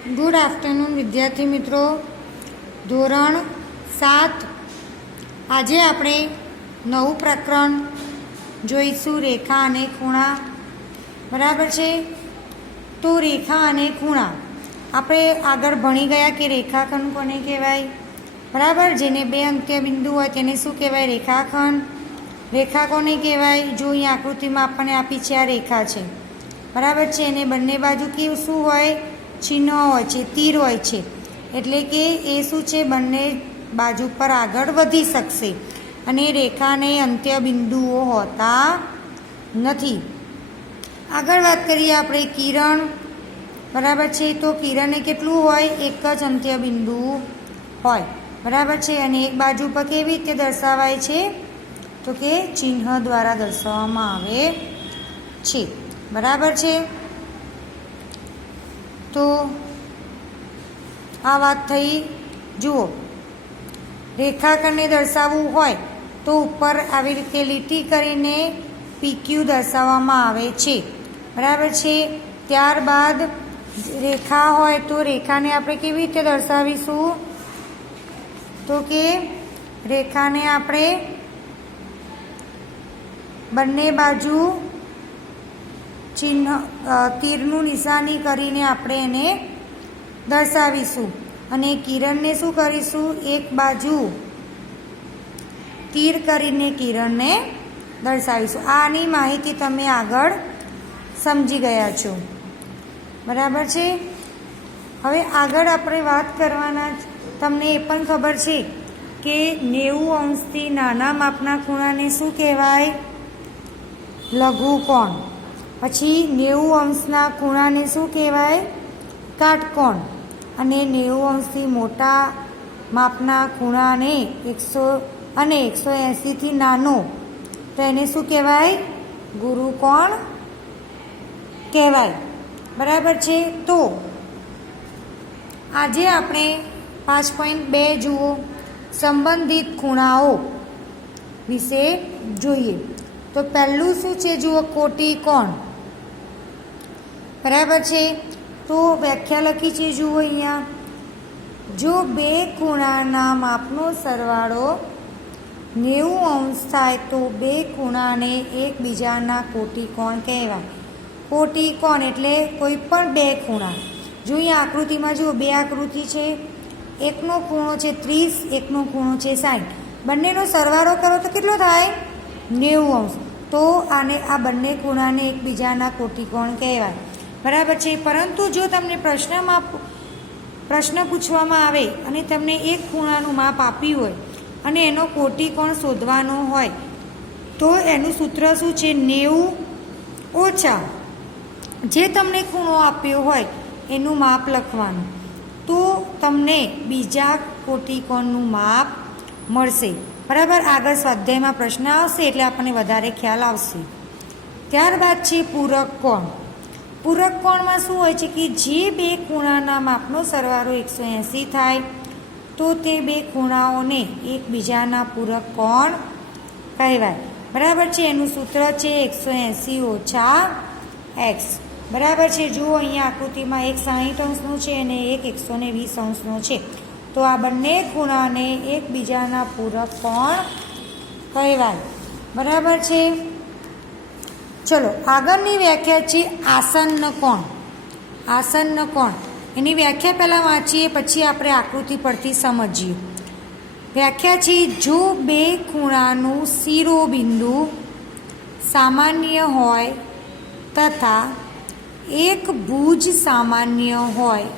Good afternoon વિદ્યાર્થી મિત્રો. ધોરણ 7. આજે આપણે નવું પ્રકરણ જોઈશું, રેખા અને ખૂણા. બરાબર છે. તો રેખા અને ખૂણા આપણે આગળ ભણી ગયા કે રેખાખંડ કોને કહેવાય. બરાબર, જેને બે અંત્ય બિંદુ હોય તેને શું કહેવાય? રેખાખંડ. રેખા કોને કહેવાય? જો અહીં આકૃતિમાં આપણને આપી છે, આ રેખા છે. બરાબર છે. એને બંને બાજુ કેવું શું હોય? ચિહ્ન હોય છે, તીર હોય છે. એટલે કે એ શું છે? બંને બાજુ પર આગળ વધી શકશે. અને રેખાને અંત્ય બિંદુઓ હોતા નથી. આગળ વાત કરીએ આપણે કિરણ. બરાબર છે. તો કિરણને કેટલું હોય? એક જ અંત્ય બિંદુ હોય. બરાબર છે. અને એક બાજુ પર કેવી રીતે દર્શાવાય છે? તો કે ચિહ્ન દ્વારા દર્શાવવામાં આવે છે. બરાબર છે. તો આ વાત થઈ. જુઓ, રેખાખંડને દર્શાવવું હોય તો ઉપર આવી રીતે લીટી કરીને PQ દર્શાવવામાં આવે છે. બરાબર છે. ત્યારબાદ રેખા હોય તો રેખાને આપણે કેવી રીતે દર્શાવીશું? તો કે રેખાને આપણે બંને બાજુ ચિહ્ન તીરનું નિશાની કરીને આપણે એને દર્શાવીશું. અને કિરણને શું કરીશું? એક બાજુ તીર કરીને કિરણને દર્શાવીશું. આની માહિતી તમે આગળ સમજી ગયા છો. બરાબર છે. હવે આગળ આપણે વાત કરવાના. તમને એ પણ ખબર છે કે 90 અંશથી નાના માપના ખૂણાને શું કહેવાય? લઘુકોણ. પછી 90 અંશના ખૂણાને શું કહેવાય? કાટકોણ. અને 90 અંશથી મોટા માપના ખૂણાને 100 અને 180થી નાનો તો એને શું કહેવાય? ગુરુકોણ કહેવાય. બરાબર છે. તો આજે આપણે 5.2 જુઓ, સંબંધિત ખૂણાઓ વિશે જોઈએ. તો પહેલું શું છે? જુઓ, કોટિકોણ. બરાબર છે. તો વ્યાખ્યા લખી છે, જુઓ અહીંયા. જો બે ખૂણાના માપનો સરવાળો 90 અંશ થાય તો બે ખૂણાને એકબીજાના કોટિકોણ કહેવાય. કોટિકોણ એટલે કોઈ પણ બે ખૂણા. જો અહીંયા આકૃતિમાં જુઓ, બે આકૃતિ છે. એકનો ખૂણો છે 30, એકનો ખૂણો છે 60. બંનેનો સરવાળો કરો તો કેટલો થાય? 90 અંશ. તો આને આ બંને ખૂણાને એકબીજાના કોટિકોણ કહેવાય. બરાબર છે. પરંતુ જો તમને પ્રશ્ન પૂછવામાં આવે અને તમને એક ખૂણાનું માપ આપ્યું હોય અને એનો કોટિકોણ શોધવાનો હોય તો એનું સૂત્ર શું છે? 90 ઓછા જે તમને ખૂણો આપ્યો હોય એનું માપ લખવાનું. તો તમને બીજા કોટિકોણનું માપ મળશે. બરાબર. આગળ સ્વાધ્યાયમાં પ્રશ્ન આવશે એટલે આપણને વધારે ખ્યાલ આવશે. ત્યારબાદ છે પૂરક કોણ. પૂરક કોણમાં શું હોય છે કે જે બે ખૂણાના માપનો સરવાળો 180 થાય તો તે બે ખૂણાઓને એકબીજાના પૂરક કોણ કહેવાય. બરાબર છે. એનું સૂત્ર છે 180 ઓછા x. બરાબર છે. જુઓ, અહીંયા આકૃતિમાં એક 60 અંશનું છે અને એક 120 અંશનો છે. તો આ બંને ખૂણાને એકબીજાના પૂરક કોણ કહેવાય. બરાબર છે. ચલો, આગળની વ્યાખ્યા છે આસન્ન કોણ. આસન્ન કોણ એની વ્યાખ્યા પહેલાં વાંચીએ, પછી આપણે આકૃતિ પરથી સમજીએ. વ્યાખ્યા છે, જો બે ખૂણાનું શિરોબિંદુ સામાન્ય હોય તથા એક ભુજ સામાન્ય હોય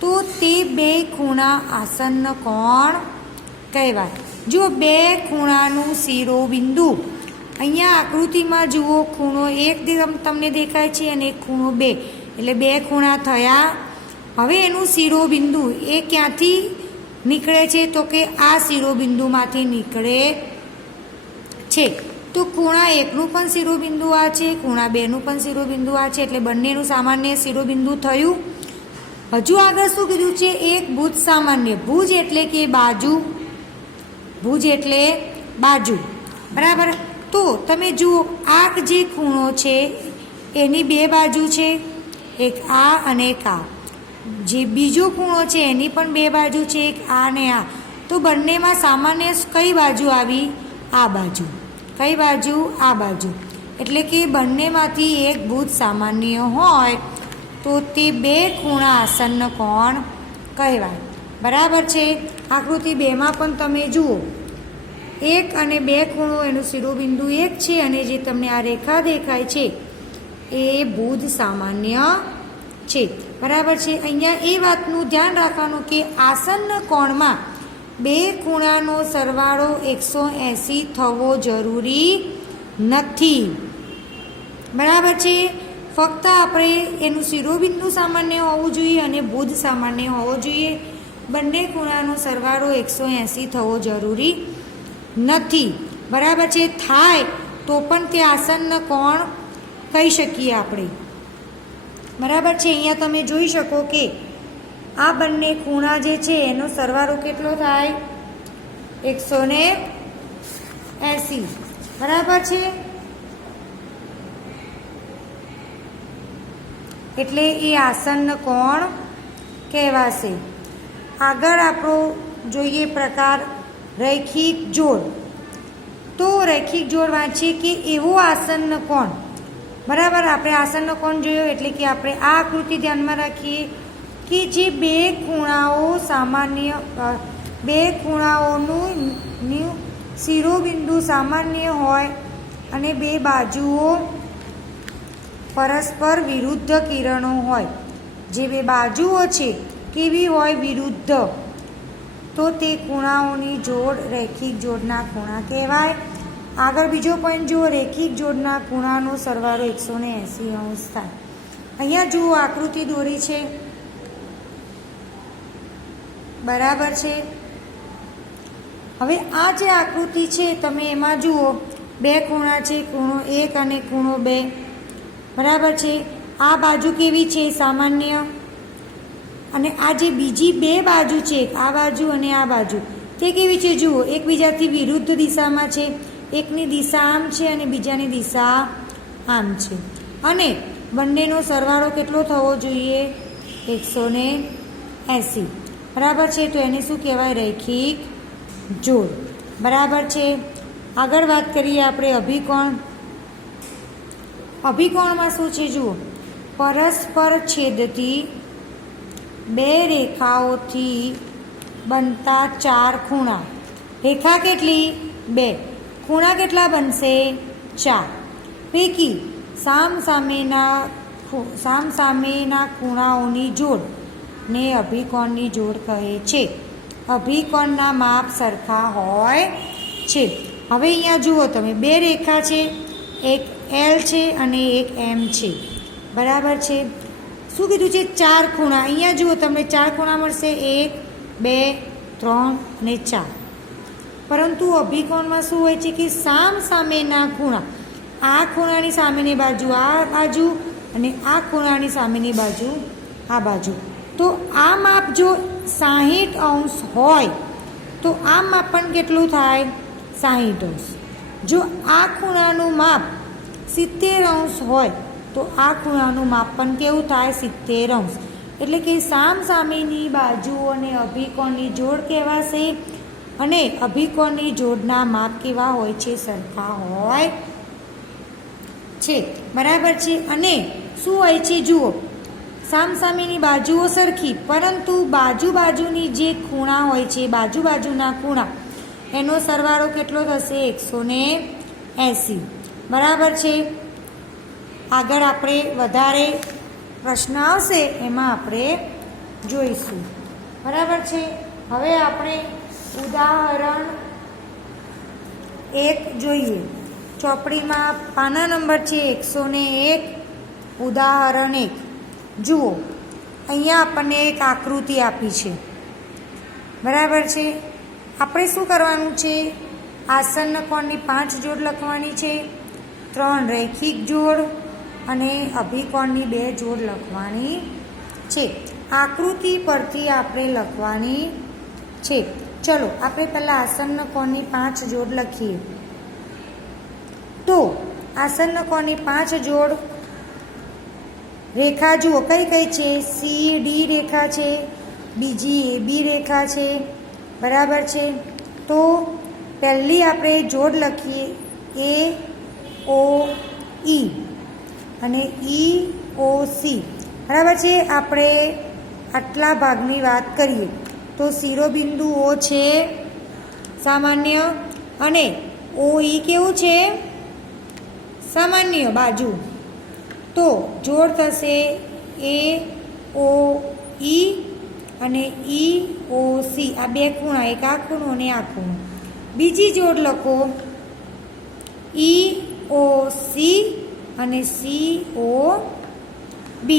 તો તે બે ખૂણા આસન્ન કોણ કહેવાય. જો બે ખૂણાનું શિરોબિંદુ, અહીંયા આકૃતિમાં જુઓ, ખૂણો 1 તમને દેખાય છે અને એક ખૂણો 2, એટલે બે ખૂણા થયા. હવે એનું શિરોબિંદુ એ ક્યાંથી નીકળે છે? તો કે આ શિરોબિંદુમાંથી નીકળે છે. તો ખૂણા 1નું પણ શિરોબિંદુ આ છે, ખૂણા 2નું પણ શિરોબિંદુ આ છે, એટલે બંનેનું સામાન્ય શિરોબિંદુ થયું. હજુ આગળ શું કીધું છે? એક ભુજ સામાન્ય. ભુજ એટલે કે બાજુ. ભુજ એટલે બાજુ. બરાબર. તો તમે જુઓ, આ જે ખૂણો છે એની બે બાજુ છે, એક આ અને એક આ. જે બીજો ખૂણો છે એની પણ બે બાજુ છે, એક આ ને આ, તો બંનેમાં સામાન્ય કઈ બાજુ આવી? આ બાજુ. કઈ બાજુ? આ બાજુ. એટલે કે બંનેમાંથી એક ભુજ સામાન્ય હોય તો તે બે ખૂણા આસન્ન કોણ કહેવાય. બરાબર છે. આકૃતિ 2માં પણ તમે જુઓ, 1 અને 2 ખૂણો એનું શિરોબિંદુ 1 છે અને જે તમને આ રેખા દેખાય છે એ ભુજ સામાન્ય છે. બરાબર છે. અહીંયા એ વાતનું ધ્યાન રાખવાનું કે આસન્ન કોણમાં બે ખૂણાનો સરવાળો 180 થવો જરૂરી નથી. બરાબર છે. ફક્ત આપણે એનું શિરોબિંદુ સામાન્ય હોવું જોઈએ અને ભુજ સામાન્ય હોવો જોઈએ. બંને ખૂણાનો સરવાળો 180 થવો જરૂરી નથી. બરાબર છે. થાય તો પણ તે આસન્ન કોણ કહી શકીએ આપણે. બરાબર છે. અહીંયા તમે જોઈ શકો કે આ બંને ખૂણા જે છે એનો સરવાળો કેટલો થાય? 180. બરાબર છે. એટલે એ આસન્ન કોણ કહેવાશે. આગળ આપણો જોઈએ પ્રકાર રૈખિક જોડ. તો રૈખિક જોડ વાંચીએ કે એવો આસન્ન કોણ. બરાબર, આપણે આસન્ન કોણ જોયો એટલે કે આપણે આ આકૃતિ ધ્યાનમાં રાખીએ કે જે બે ખૂણાઓ સામાન્ય, બે ખૂણાઓનું શિરોબિંદુ સામાન્ય હોય અને બે બાજુઓ પરસ્પર વિરુદ્ધ કિરણો હોય. જે બે બાજુઓ છે કેવી હોય? વિરુદ્ધ. તો તે ખૂણાઓની જોડ રૈખિક જોડના ખૂણા કહેવાય. આગળ બીજો પોઈન્ટ જુઓ, રૈખિક જોડના ખૂણાનો સરવાળો 180 અંશ થાય. અહીંયા જુઓ આકૃતિ દોરી છે. બરાબર છે. હવે આ જે આકૃતિ છે તમે એમાં જુઓ, બે ખૂણા છે, ખૂણો 1 અને ખૂણો 2. બરાબર છે. આ બાજુ કેવી છે? સામાન્ય. અને આ જે બીજી બે બાજુ છે, આ બાજુ અને આ બાજુ, તે કેવી છે? જુઓ, એકબીજાથી વિરુદ્ધ દિશામાં છે. એકની દિશા આમ છે અને બીજાની દિશા આમ છે. અને બંનેનો સરવાળો કેટલો થવો જોઈએ? 180. બરાબર છે. તો એને શું કહેવાય? રૈખિક જોડ. બરાબર છે. આગળ વાત કરીએ આપણે અભિકોણ. અભિકોણમાં શું છે? જુઓ, પરસ્પર છેદતી બે રેખાઓથી બનતા ચાર ખૂણા. રેખા કેટલી? 2. ખૂણા કેટલા બનશે? 4. પૈકી સામસામેના ખૂણાઓની જોડ ને અભિકોણની જોડ કહે છે. અભિકોણના માપ સરખા હોય છે. હવે અહીંયા જુઓ તમે, બે રેખા છે, એક L છે અને એક M છે. બરાબર છે. શું કીધું છે? 4 ખૂણા. અહીંયા જુઓ તમને 4 ખૂણા મળશે, 1, 2, 3 અને 4. પરંતુ અભિકોણમાં શું હોય છે કે સામસામેના ખૂણા, આ ખૂણાની સામેની બાજુ આ બાજુ અને આ ખૂણાની સામેની બાજુ આ બાજુ. તો આ માપ જો 60 અંશ હોય તો આ માપ પણ કેટલું થાય? 60 અંશ. જો આ ખૂણાનું માપ 70 અંશ હોય તો આ ખૂણાનું માપ પણ કેવું થાય? 70 અંશ. એટલે કે સામસામેની બાજુઓને અભિકોણની જોડ કહેવાશે અને અભિકોણની જોડના માપ કેવા હોય છે? સરખા હોય છે. બરાબર છે. અને શું હોય છે? જુઓ, સામસામેની બાજુઓ સરખી, પરંતુ બાજુની જે ખૂણા હોય છે, બાજુના ખૂણા, એનો સરવાળો કેટલો થશે? 180. બરાબર છે. આગળ આપણે વધારે પ્રશ્ન આવશે એમાં આપણે જોઈશું. બરાબર છે. હવે આપણે ઉદાહરણ 1 જોઈએ. ચોપડીમાં પાના નંબર છે 101. ઉદાહરણ 1 જુઓ. અહીંયા આપણને એક આકૃતિ આપી છે. બરાબર છે. આપણે શું કરવાનું છે? આસન્ન કોણની 5 જોડ લખવાની છે, 3 રૈખિક જોડ અને અભિકોણની 2 જોડ લખવાની છે. આકૃતિ પરથી આપણે લખવાની છે. ચલો આપણે પહેલાં આસન્ન કોણની 5 જોડ લખીએ. તો આસન્ન કોણની 5 જોડ રેખા જુઓ કઈ કઈ છે, CD રેખા છે, બીજી AB રેખા છે, બરાબર છે. તો પહેલી આપણે જોડ લખીએ AOE અને EOC, બરાબર છે. આપણે આટલા ભાગની વાત કરીએ તો શિરોબિંદુ O છે સામાન્ય, અને OE કેવું છે, સામાન્ય બાજુ. તો જોડ થશે AOE અને EOC, આ બે ખૂણા, એક આ ખૂણો અને આ ખૂણો. બીજી જોડ લખો EOC અને COB,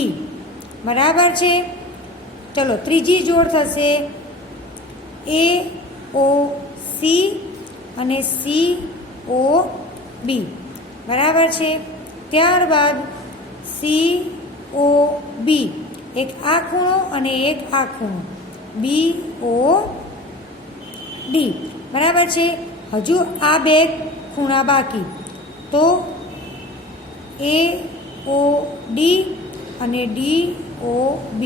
બરાબર છે. ચલો ત્રીજી જોડ થશે AOC અને COB, બરાબર છે. ત્યારબાદ COB, એક આ ખૂણો અને એક આ ખૂણો, BOD, બરાબર છે. હજુ આ બે ખૂણા બાકી, તો AOD અને DOB,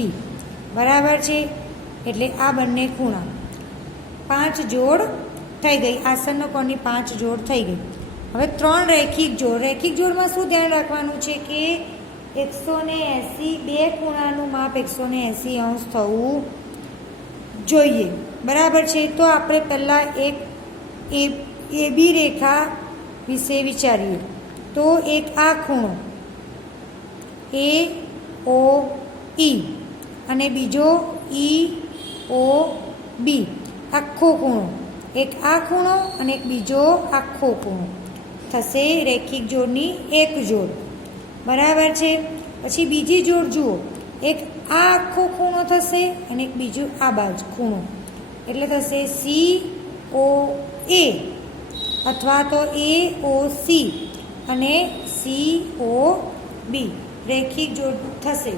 બરાબર છે. એટલે આ બંને ખૂણા 5 જોડ થઈ ગઈ, આસન્ન કોણની 5 જોડ થઈ ગઈ. હવે 3 રેખિક જોડ. રેખિક જોડમાં શું ધ્યાન રાખવાનું છે કે 180, બે ખૂણાનું માપ 180 અંશ થવું જોઈએ, બરાબર છે. તો આપણે પહેલાં એક AB રેખા વિશે વિચારીએ. તો એક આ ખૂણો AOE અને બીજો EOB, આખો ખૂણો, એક આ ખૂણો અને એક બીજો આખો ખૂણો થશે રેખિક જોડની એક જોડ, બરાબર છે. પછી બીજી જોડ જુઓ, એક આ આખો ખૂણો થશે અને એક બીજું આ બાજુ ખૂણો, એટલે થશે COA અથવા તો AOC અને COB, રેખિક જોડ થશે.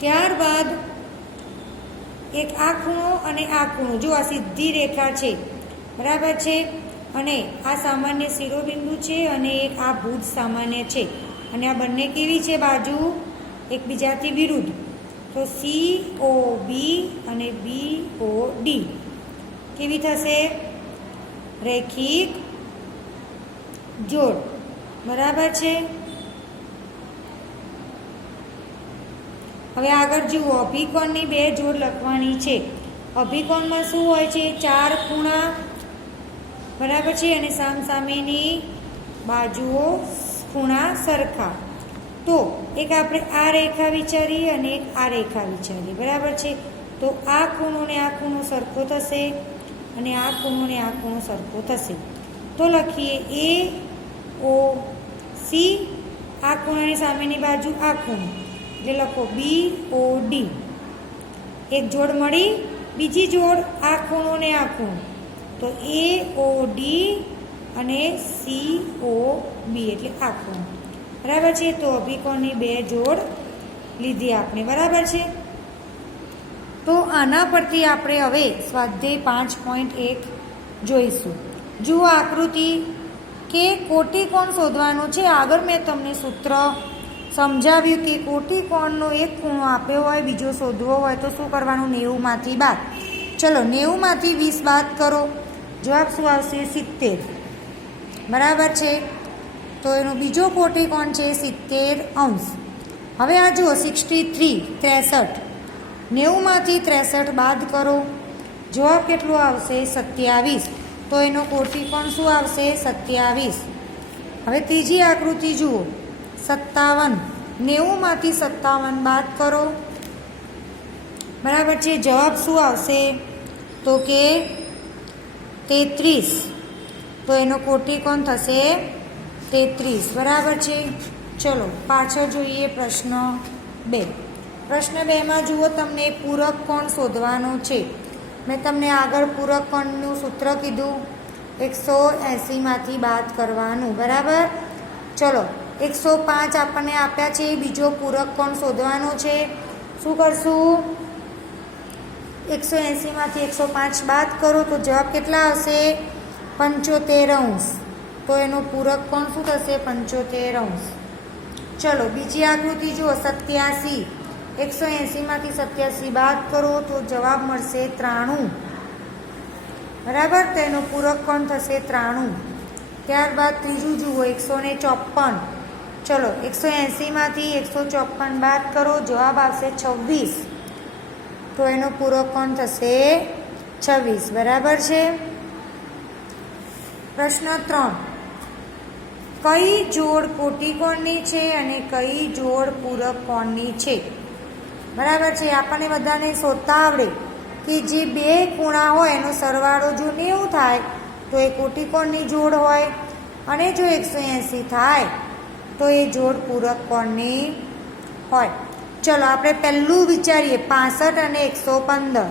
ત્યારબાદ એક આ ખૂણો અને આ ખૂણો, જો આ સીધી રેખા છે, બરાબર છે, અને આ સામાન્ય શિરોબિંદુ છે અને એક આ ભુજ સામાન્ય છે, અને આ બંને કેવી છે બાજુ, એકબીજાથી વિરુદ્ધ. તો COB અને BOD કેવી થશે, રેખિક જોડ, બરાબર છે. હવે આગળ જુઓ, અભિકોણની બે જોડ લખવાની છે. અભિકોણમાં શું હોય છે, 4 ખૂણા, બરાબર છે, અને સામસામેની બાજુઓ ખૂણા સરખા. તો એક આપણે આ રેખા વિચારીએ અને એક આ રેખા વિચારીએ, બરાબર છે. તો આ ખૂણો ને આ ખૂણો સરખો થશે અને આ ખૂણો ને આ ખૂણો સરખો થશે. તો લખીએ AOC, આ ખૂણાની સામેની બાજુ આ ખૂણો, એટલે લખો BOD. એક જોડ મળી, બીજી જોડ આ ખૂણો ને આ ખૂણો, તો AOD અને COB, એટલે આ ખૂણો, બરાબર છે. તો અભિકોણની બે જોડ લીધી આપણે, બરાબર છે. તો આના પરથી આપણે હવે સ્વાધ્યાય 5.1 જોઈશું. જુઓ આકૃતિ કે કોટિકોણ શોધવાનું છે. આગળ મેં તમને સૂત્ર સમજાવ્યું કે કોટિકોણનો એક ખૂણો આપ્યો હોય, બીજો શોધવો હોય તો શું કરવાનું, 90માંથી બાદ. ચલો 90માંથી 20 બાદ કરો, જવાબ શું આવશે, 70, બરાબર છે. તો એનો બીજો કોટિકોણ છે 70 અંશ. હવે આ જુઓ 63, 63, 90માંથી 63 બાદ કરો, જવાબ કેટલો આવશે, 27. તો એનો કોટિકોણ શું આવશે, 27. હવે ત્રીજી આકૃતિ જુઓ, 57, 90માંથી 57 બાદ કરો, બરાબર છે. જવાબ શું આવશે, તો કે 33. તો એનો કોટિકોણ થશે 33, બરાબર છે. ચલો પાછળ જોઈએ પ્રશ્ન 2. પ્રશ્ન 2માં જુઓ, તમને પૂરક કોણ શોધવાનો છે. મેં તમને આગળ પૂરક કોણનું સૂત્ર કીધું, 180માંથી બાદ કરવાનું, બરાબર. ચલો 105 આપણને આપ્યા છે, બીજો પૂરક કોણ શોધવાનો છે. શું કરશું, 180માંથી 105 બાદ કરો તો જવાબ કેટલા આવશે, 75 અંશ. તો એનો પૂરક કોણ શું થશે, 75 અંશ. ચલો બીજી આકૃતિ જુઓ 87. 180માંથી 87 બાદ કરો તો જવાબ મળશે 93. બરાબર, તો એનો પૂરક કોણ થશે 93. ત્યારબાદ ત્રીજું જુઓ 154. ચલો 180માંથી 154 બાદ કરો, જવાબ આવશે 26. તો એનો પૂરક કોણ થશે 26. બરાબર છે. પ્રશ્ન 3. કઈ જોડ કોટી કોણની છે અને કઈ જોડ પૂરક કોણની છે? બરાબર છે. આપણને બધાને શોધતા આવડે કે જે બે ખૂણા હોય એનો સરવાળો જો 90 થાય તો એ કોટી કોણની જોડ હોય, અને જો 180 થાય તો એ જોડ પૂરક કોણની હોય. ચલો આપણે પહેલું વિચારીએ 65 અને 115.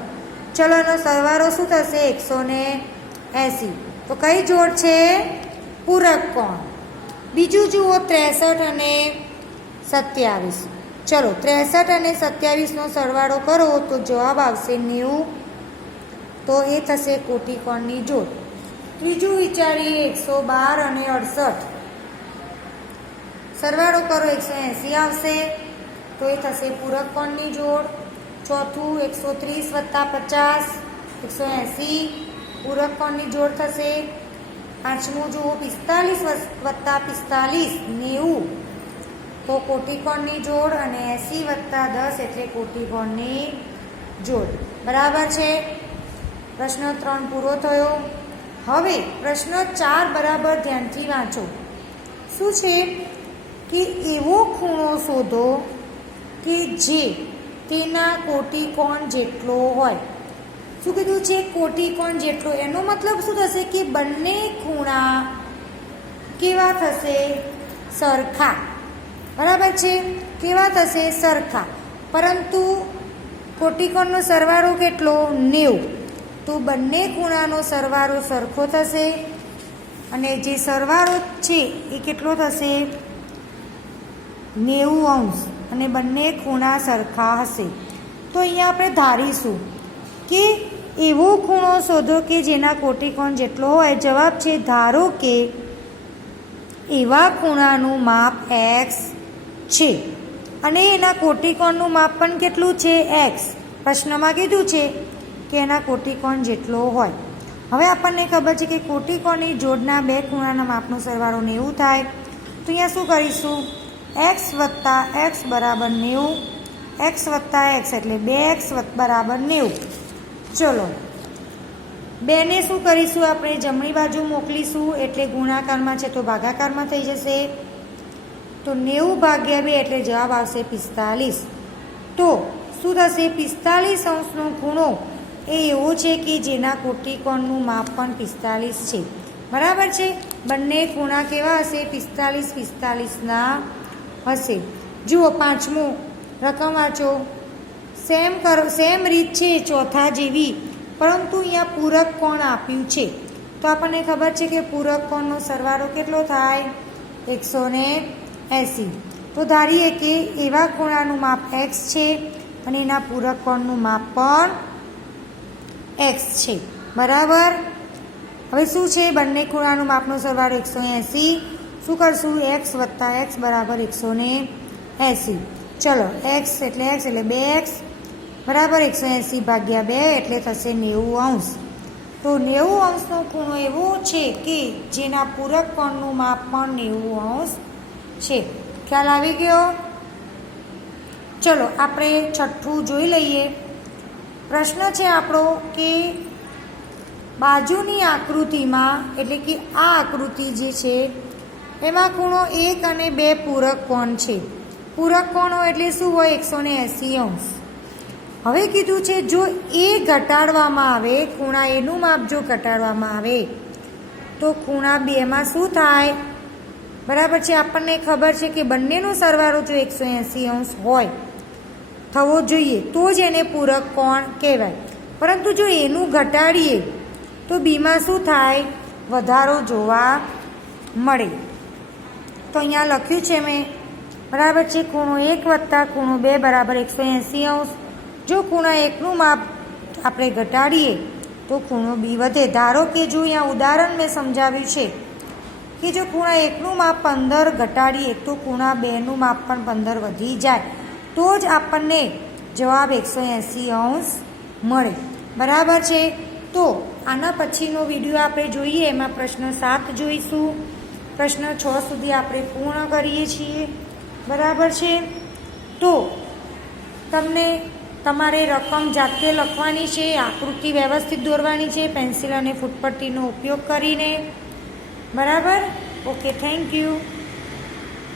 ચલો એનો સરવાળો શું થશે 180. તો કઈ જોડ છે? પૂરક કોણ. બીજું જુઓ 63 અને 27. ચલો 63 અને 27નો સરવાળો કરો તો જવાબ આવશે 90. તો એ થશે કોટી કોણની જોડ. ત્રીજું વિચારીએ 112 અને 68. સરવાળો કરો 180 આવશે, તો એ થશે પૂરક કોણની જોડ. ચોથું 130 + 50 180 પૂરક કોણની જોડ થશે. પાંચમું જુઓ 45 + 45 90 તો કોટી કોણની જોડ, અને 80 + 10 એટલે કોટી કોણની જોડ. બરાબર છે. પ્રશ્ન 3 પૂરો થયો. હવે પ્રશ્ન 4 બરાબર ધ્યાનથી વાંચો. શું છે કે એવો ખૂણો શોધો કે જે તેના કોટી કોણ જેટલો હોય. શું કીધું છે? કોટી કોણ જેટલો. એનો મતલબ શું થશે કે બંને ખૂણા કેવા થશે? સરખા. બરાબર છે. કેવા થશે? સરખા. પરંતુ કોટી કોણનો સરવાળો કેટલો? 90. તો બંને ખૂણાનો સરવાળો સરખો થશે, અને જે સરવાળો છે એ કેટલો થશે? 90°, અને બંને ખૂણા સરખા હશે. તો અહીંયા આપણે ધારીશું કે એવો ખૂણો શોધો કે જેના કોટી કોણ જેટલો હોય. જવાબ છે ધારો કે એવા ખૂણાનું માપ x છે અને એના કોટી કોણનું માપ પણ કેટલું છે? x. પ્રશ્નમાં કીધું છે કે એના કોટી કોણ જેટલો હોય. હવે આપણને ખબર છે કે કોટી કોણની જોડના બે ખૂણાના માપનો સરવાળો 90 થાય. તો અહીંયા શું કરીશું? x + x બરાબર 90. x + x એટલે 2x બરાબર 90. ચલો 2 ને શું કરીશું? આપણે જમણી બાજુ મોકલીશું, એટલે ગુણાકારમાં છે તો ભાગાકારમાં થઈ જશે. તો 90/2 એટલે જવાબ આવશે 45. તો શું થશે? 45° ખૂણો એ એવો છે કે જેના કોટી કોણનું માપ પણ 45 છે. બરાબર છે. બંને ખૂણા કેવા હશે? 45 હશે. જુઓ પાંચમું રકમ વાંચો. સેમ રીત છે ચોથા જેવી, પરંતુ અહીંયા પૂરક કોણ આપ્યું છે. તો આપણને ખબર છે કે પૂરક કોણનો સરવાળો કેટલો થાય? 180. તો ધારીએ કે એવા ખૂણાનું માપ x છે અને એના પૂરક કોણનું માપ પણ x છે. બરાબર. હવે શું છે? બંને ખૂણાનું માપનો સરવાળો 180. શું કરશું? x + x બરાબર 180. ચલો x એટલે 2x બરાબર 180/2 એટલે થશે 90°. તો 90°નો ખૂણો એવો છે કે જેના પૂરક કોણનું માપ પણ 90° છે. ખ્યાલ આવી ગયો? ચલો આપણે છઠ્ઠું જોઈ લઈએ. પ્રશ્ન છે આપણો કે બાજુની આકૃતિમાં, એટલે કે આ આકૃતિ જે છે એમાં ખૂણો 1 અને 2 પૂરક કોણ છે. પૂરક કોણો એટલે શું હોય? 180°. હવે કીધું છે જો એ ઘટાડવામાં આવે, ખૂણા એનું માપ જો ઘટાડવામાં આવે તો ખૂણા 2માં શું થાય? બરાબર છે. આપણને ખબર છે કે બંનેનો સરવાળો જો 180° હોય થવો જોઈએ તો જ એને પૂરક કોણ કહેવાય. પરંતુ જો એનું ઘટાડીએ તો બીમાં શું થાય? વધારો જોવા મળે. તો અહીંયા લખ્યું છે મેં. બરાબર છે. ખૂણો 1 + ખૂણો 2 બરાબર 180°. જો ખૂણા 1નું માપ આપણે ઘટાડીએ તો ખૂણો 2 વધે. ધારો કે જો અહીંયા ઉદાહરણ મેં સમજાવ્યું છે કે જો ખૂણા 1નું માપ 15 ઘટાડીએ તો ખૂણા 2નું માપ પણ 15 વધી જાય તો જ આપણને જવાબ 180 મળે. બરાબર છે. તો આના પછીનો વિડીયો આપણે જોઈએ, એમાં પ્રશ્ન 7 જોઈશું. પ્રશ્ન 6 સુધી આપણે પૂર્ણ કરીએ છીએ. બરાબર છે. તો તમને તમારે રકમ જાતે લખવાની છે, આકૃતિ વ્યવસ્થિત દોરવાની છે પેન્સિલ અને ફૂટપટ્ટીનો ઉપયોગ કરીને. બરાબર. Okay, thank you.